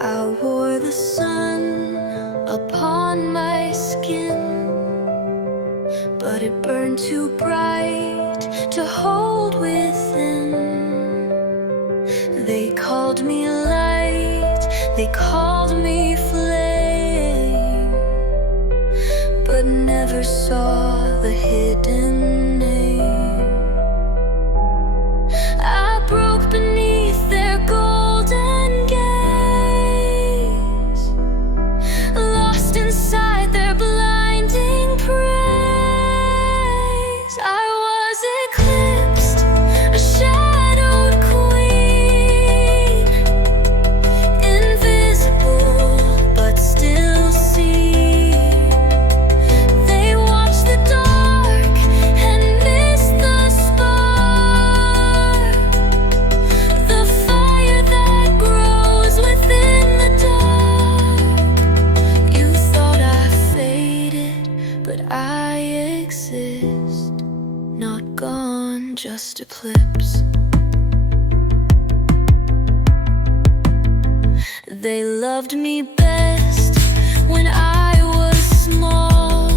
I wore the sun upon my skin, but it burned too bright to hold within. They called me light, they called me flame, but never saw the hidden name. I broke beneath their golden gaze, lost inside their blinding praise. I was eclipsed, a shadowed queen, invisible but still seen. They watched the dark and missed the spark, the fire that grows within the dark. You thought I faded, but I exist, not gone, just eclipsed. They loved me best when I was small,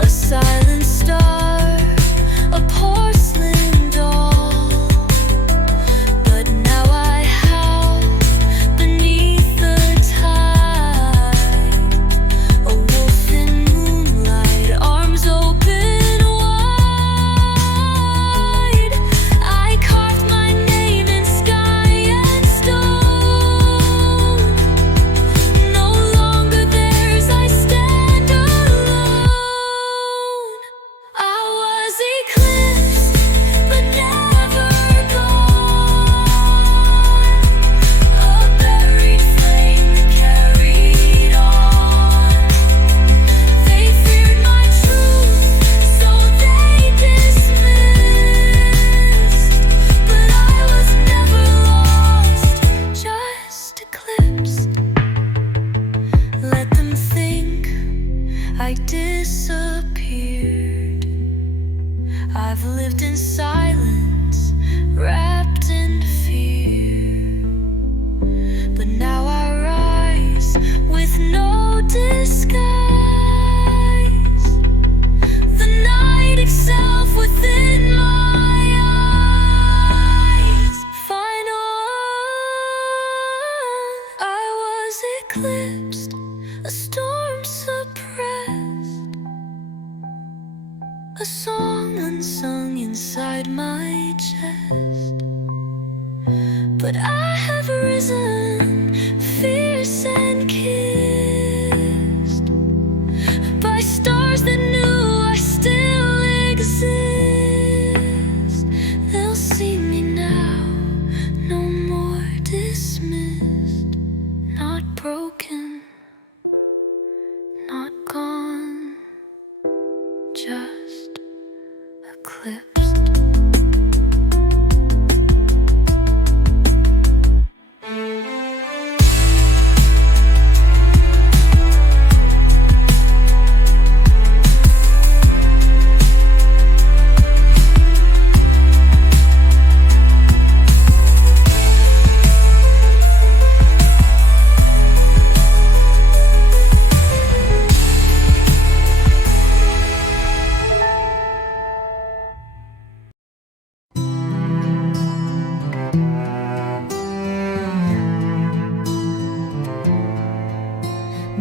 a silent star, a porcelain doll. But now I howl beneath the tide, a wolf in moonlight, arms open wide. I carved my name in sky and stone. No longer theirs, I stand alone. I was eclipsed, but never gone, a buried flame that carried on. They feared my truth, so they dismissed, but I was never lost, just eclipsed. Let them think I disappeared. I've lived in silence, wrapped in fear, but now I rise with no disguise. The night itself within my eyes. Final, I was eclipsed, a storm suppressed, a song unsung inside my chest. But I have risen, fierce and kissed by stars that knew I still exist. They'll see me now, no more dismissed, not broken, not gone, just eclipsed.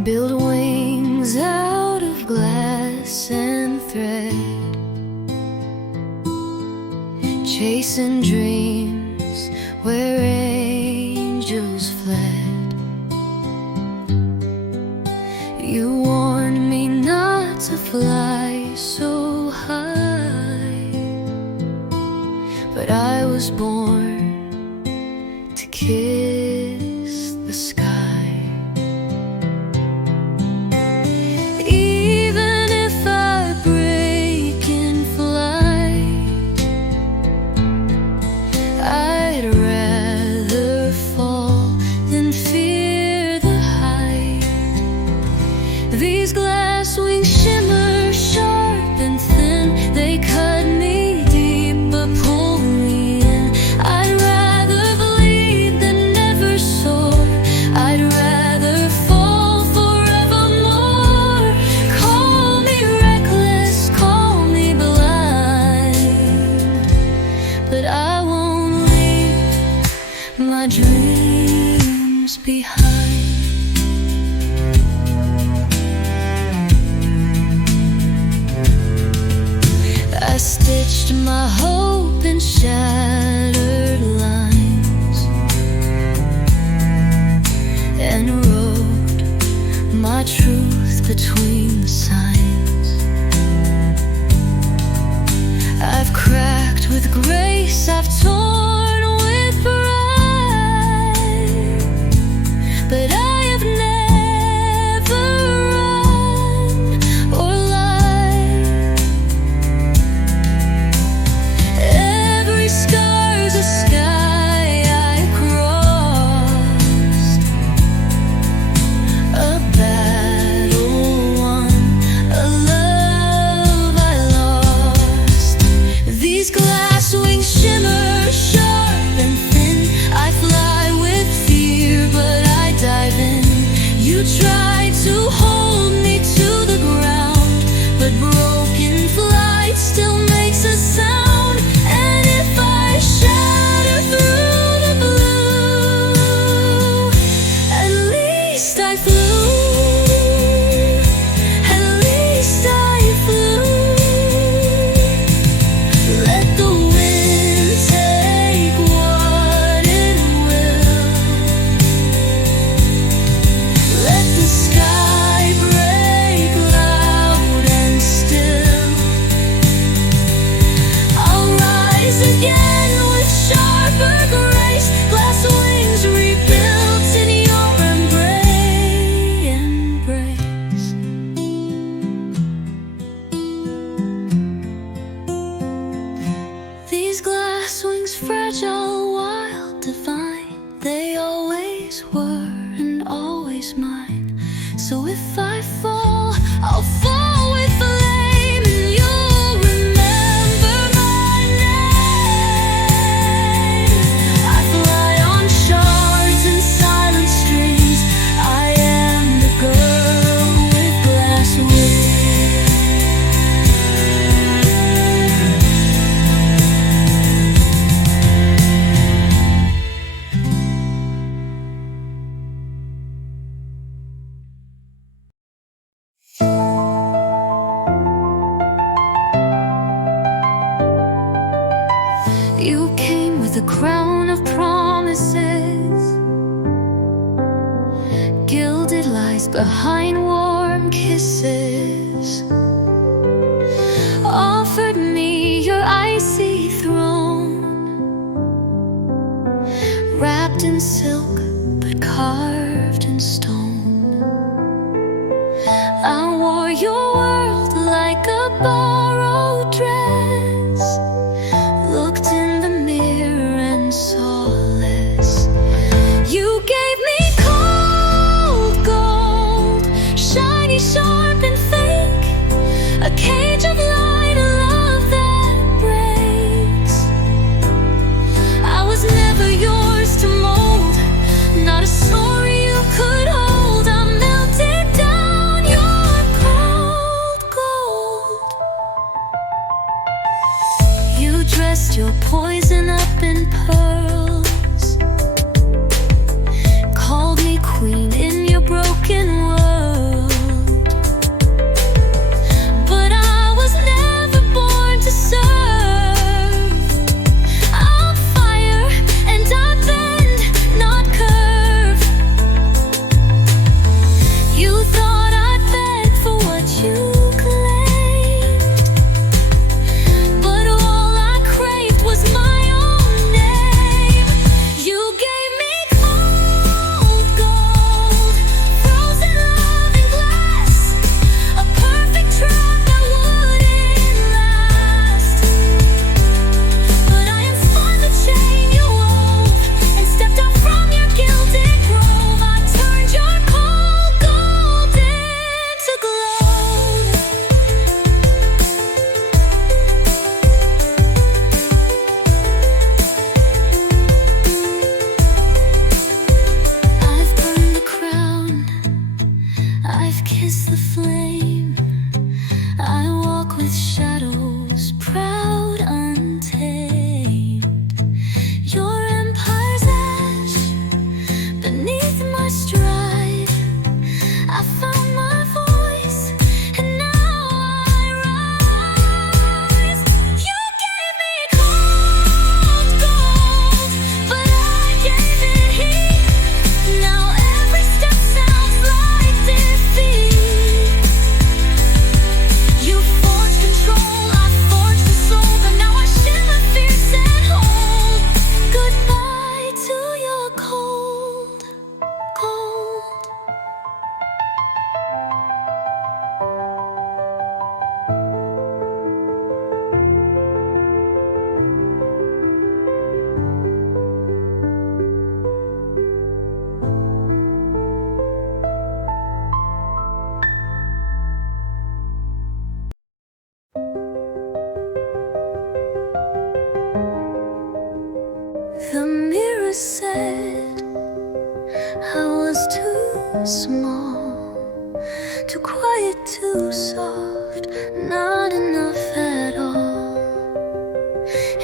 Build wings out of glass and thread, chasing dreams where angels fled. You warned me not to fly so high, but I was born to kiss the sky. Even if I break in flight, I'd rather fall than fear the height. These glass wings shimmer sharp and thin, they cut me deep but pull me in. I'd rather bleed than my dreams behind. I stitched my hope in shattered lines and wrote my truth between the signs. I've cracked with grace, I've torn with pride, but I have never run or lied. Every scar's a sky I crossed, a battle won, a love I lost. These glass wings shimmer sharp and thin. I fly with fear, but I dive in. You try to hold me to the ground, but broken flight still makes a sound. And if I shatter through the blue, at least I flew. At least I flew. Let the wind take what it will. Let the sky break loud and still. I'll rise again with sharper grace, glass wings rebuilt in your embrace. These glass wings, fragile, wild, divine, they always were and always mine. So if I fall, I'll fall with flame, and you'll remember my name. I fly on shards and silent streams. I am the girl with glass wings. You came with a crown of promises, gilded lies behind warm kisses, offered me your icy throne, wrapped in silk but carved in stone. I wore your world like a borrowed dress, looked in the mirror and saw less. You gave me cold gold, shiny, sharp and fake, a cage of light, a love that breaks. I was never yours to mold, not a story small, too quiet, too soft, not enough at all.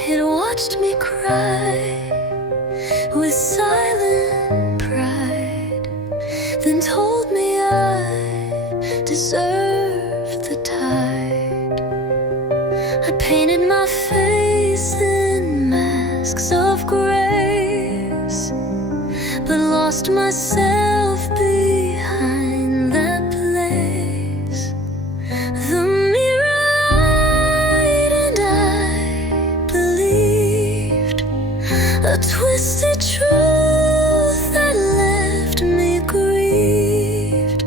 It watched me cry with silent pride, then told me I deserved the tide. I painted my face in masks of grace, but lost myself behind that place. The mirror lied and I believed a twisted truth that left me grieved.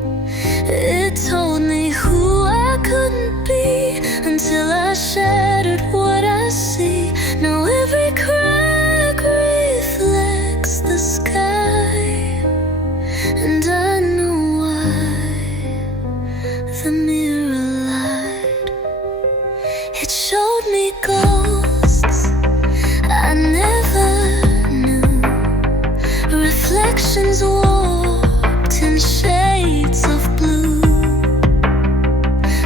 It told me who I couldn't be until I shattered what I see. Now every crack reflects the sky, and I know why the mirror lied. It showed me ghosts I never knew, reflections warped in shades of blue.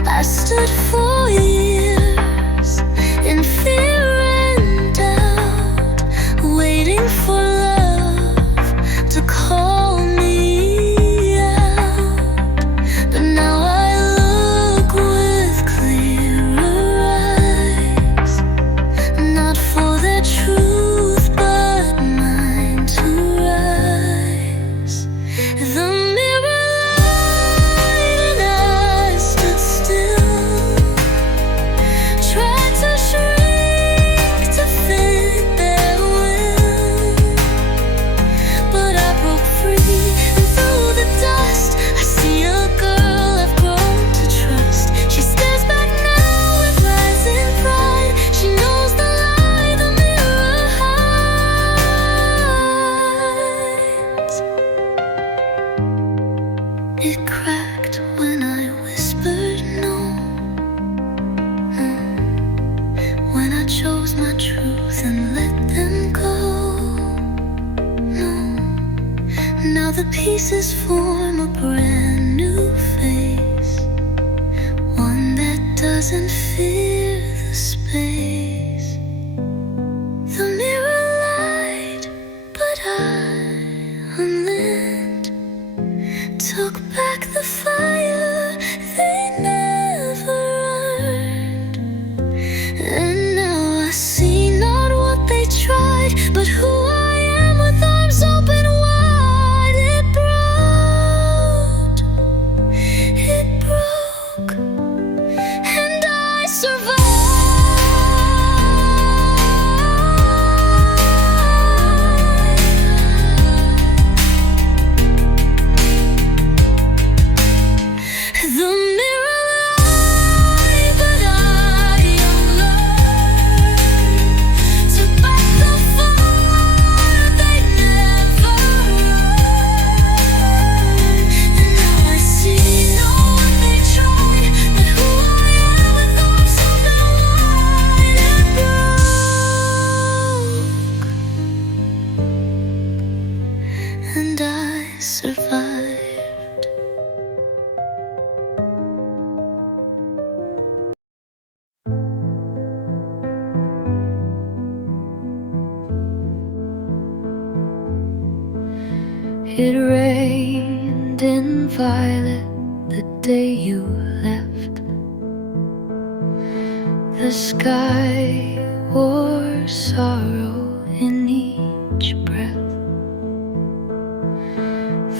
I stood for years in fear and doubt, waiting for love to call me out. But now I look with clearer eyes, not for their truth but mine to rise. The mirror lied and I stood still, tried to shrink to fit their will, but I broke free, and through the dust I see a girl I've grown to trust. She stares back now with rising pride. She knows the lie the mirror hides. It cracked when I whispered no, when I chose my truth and let them go. No, now the pieces form a brand new face, one that doesn't fear the space. The mirror lied, but I unlit, took back the fire they never earned. And now I see not what they tried, but who I am with arms open wide. It broke, and I survived. The mirror lied, but I unlearned, took back the fire they never earned. And now I see not what they tried, but who I am with arms open wide. It broke, and I survived. It rained in violet the day you left. The sky wore sorrow in each breath.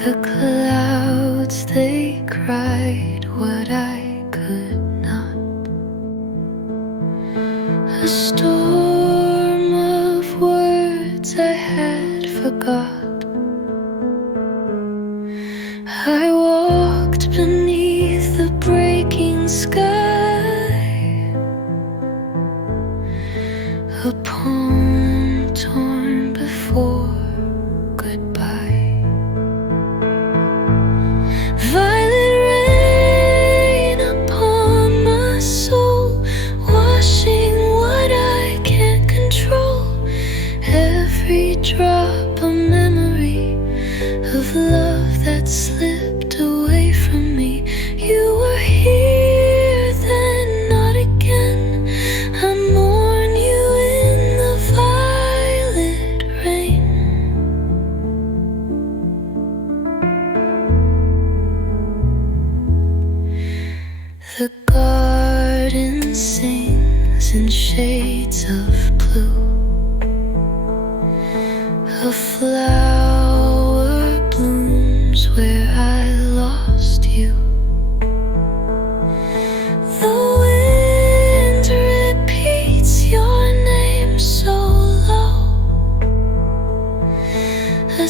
The clouds, they cried what I could not. A storm of words I had forgot. I walked beneath the breaking sky, a poem torn before goodbye. Violet rain upon my soul, washing what I can't control. Every drop a memory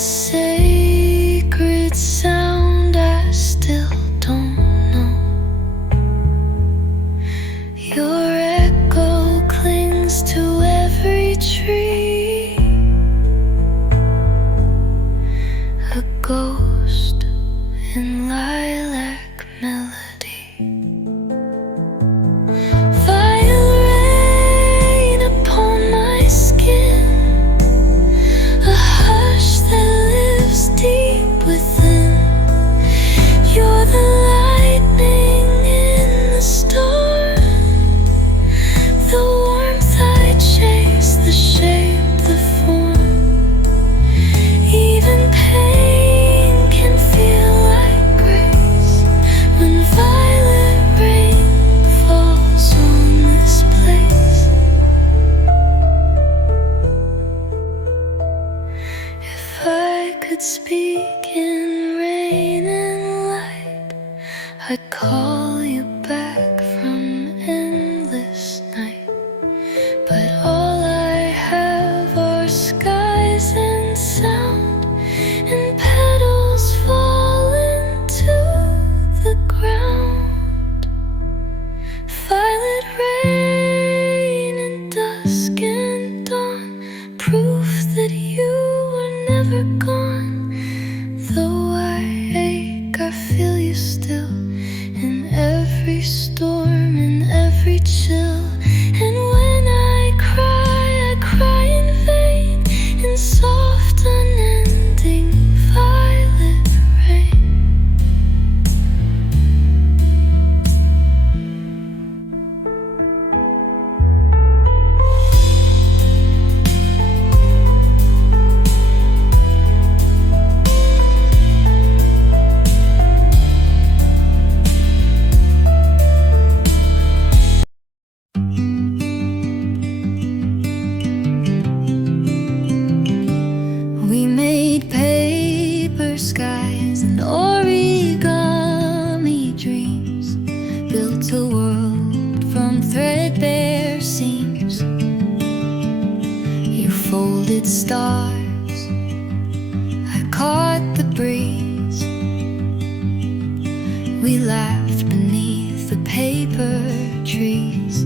sacred sound I still don't know. Your echo clings to every tree, a ghost in lilac melody. Violet rain upon my skin, a hush that lives deep within. You're the lightning in the storm, the warmth I chase, the shape, the form. Even pain can feel like grace when violet rain falls on this place. If I could speak in rain and light, I'd call you back from endless night. But all I have are skies and sound, and petals falling to the ground. Violet rain and dusk and dawn, proof that you were never gone. Though I ache, I feel you still, in every storm, in every chill. And when I cry in vain, in soft unending violet rain. We made paper skies and origami dreams, built a world from threadbare seams. You folded stars, I caught the breeze. We laughed beneath the paper trees.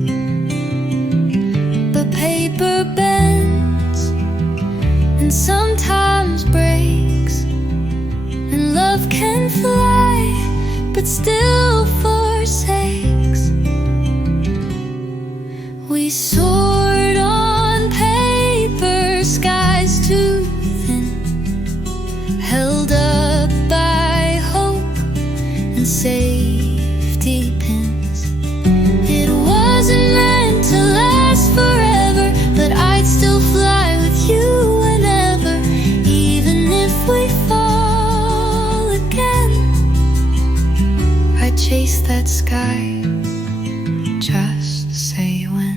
But paper bends and sometimes breaks, and love can fly but still forsakes. We soared on paper skies too thin, held up by hope and safety pins. It wasn't meant to last forever, but I'd still fly with you whenever, even if we fall again. I'd chase that sky, just say when.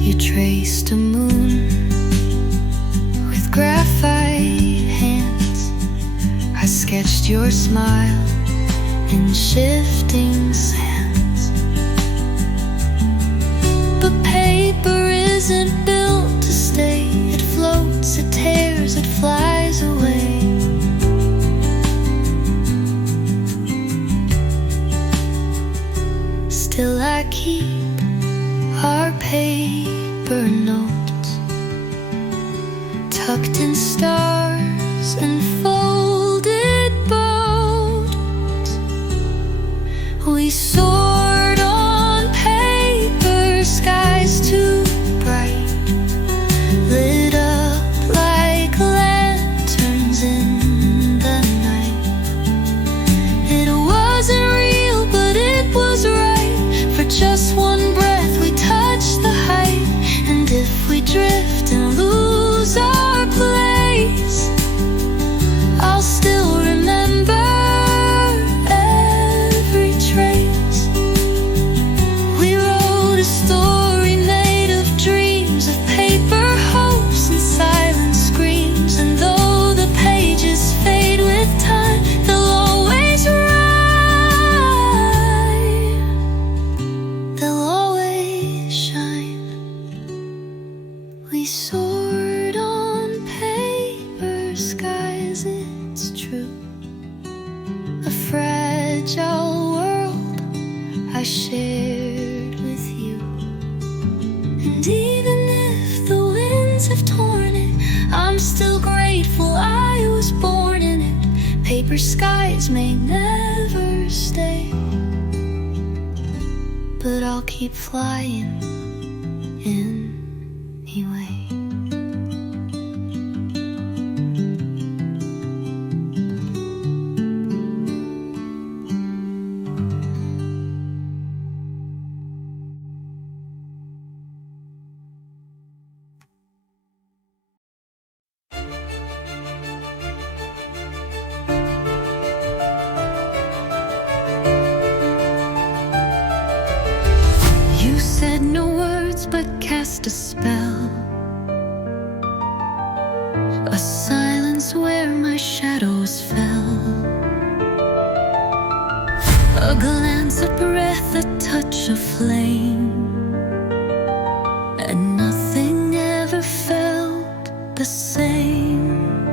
You traced a moon with graphite hands. I sketched your smile in shifting sands. But paper isn't built to stay. It floats, it tears, it flies away. Still I keep our paper notes tucked in stars and folded boats. We soared on paper skies too bright, lit up like lanterns in the night. It wasn't real, but it was right. For just one breath we touched the height, and if we drift and lose our place, clearer skies may never stay, but I'll keep flying anyway. You said no words but cast a spell, a silence where my shadows fell, a glance, a breath, a touch of flame, and nothing ever felt the same.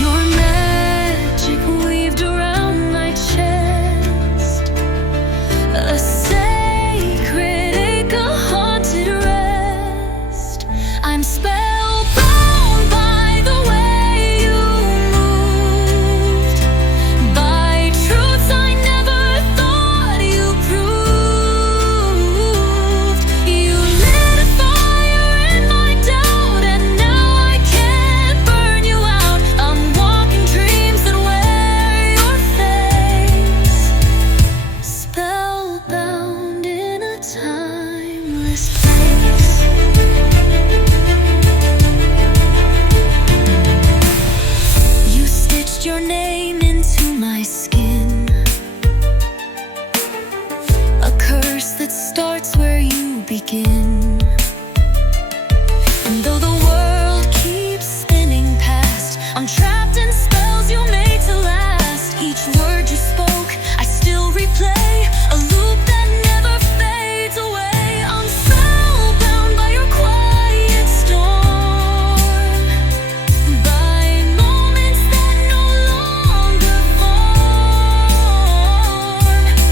Your magic weaved around my chest, a sacred ache, a haunted rest. I'm spellbound by the way you moved, by truths I never thought you proved. You lit a fire in my doubt, and now I can't burn you out. I'm walking dreams that wear your face, spellbound in a timeless place. You stitched your name into my skin, a curse that starts where you begin. And though the world keeps spinning past, I'm trapped in spells you made to last. Each word you spoke, I still replay, a loop that never fades away. I'm spellbound by your quiet storm, by moments that no longer form.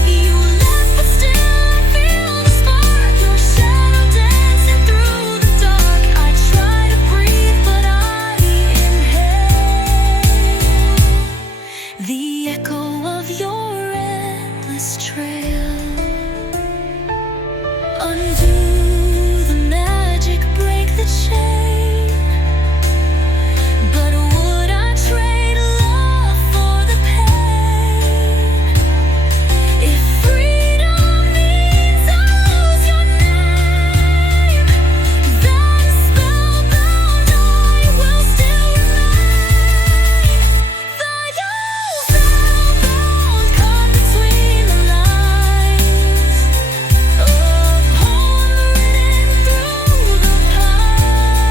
You left, but still I feel the spark, your shadow dancing through the dark. I try to breathe, but I inhale the echo of your endless trail. Undo the magic, break the chain, but would I trade love for the pain? If freedom means I lose your name, then spellbound I will still remain. The you spellbound caught between the lines, a poem written through the pines.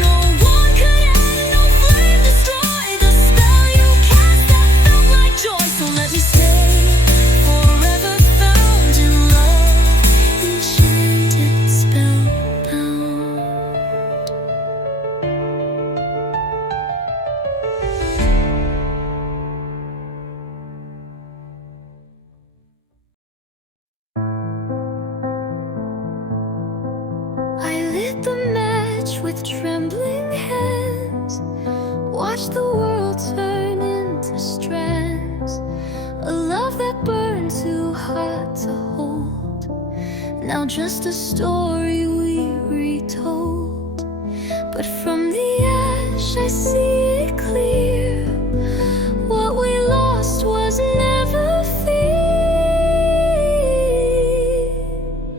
No one could end, no flame destroy the spell you cast that felt like joy. So let me stay forever found in love, enchanted, spellbound. I lit the match with trembling hands, watched the world turn into strands, a love that burned too hot to hold, now just a story we retold. But from the ash I see it clear, what we lost was never fear.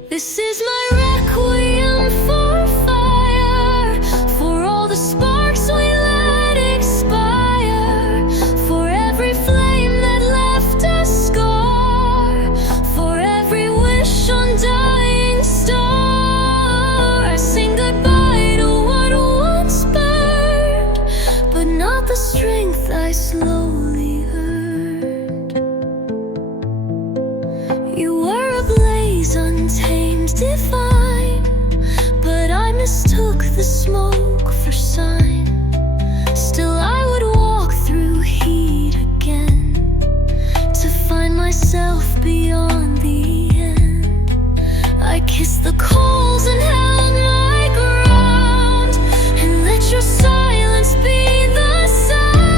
This is my requiem for fire, for all the sparks we let expire, for every flame that left a scar, for every wish on dying star. I sing goodbye to what once burned, but not the strength I slowly earned. You were a blaze untamed, divine, but I mistook the smoke for sign. Still I would walk through heat again, to find myself beyond the end. I kissed the coals and held my ground, and let your silence be the sound.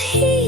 heat.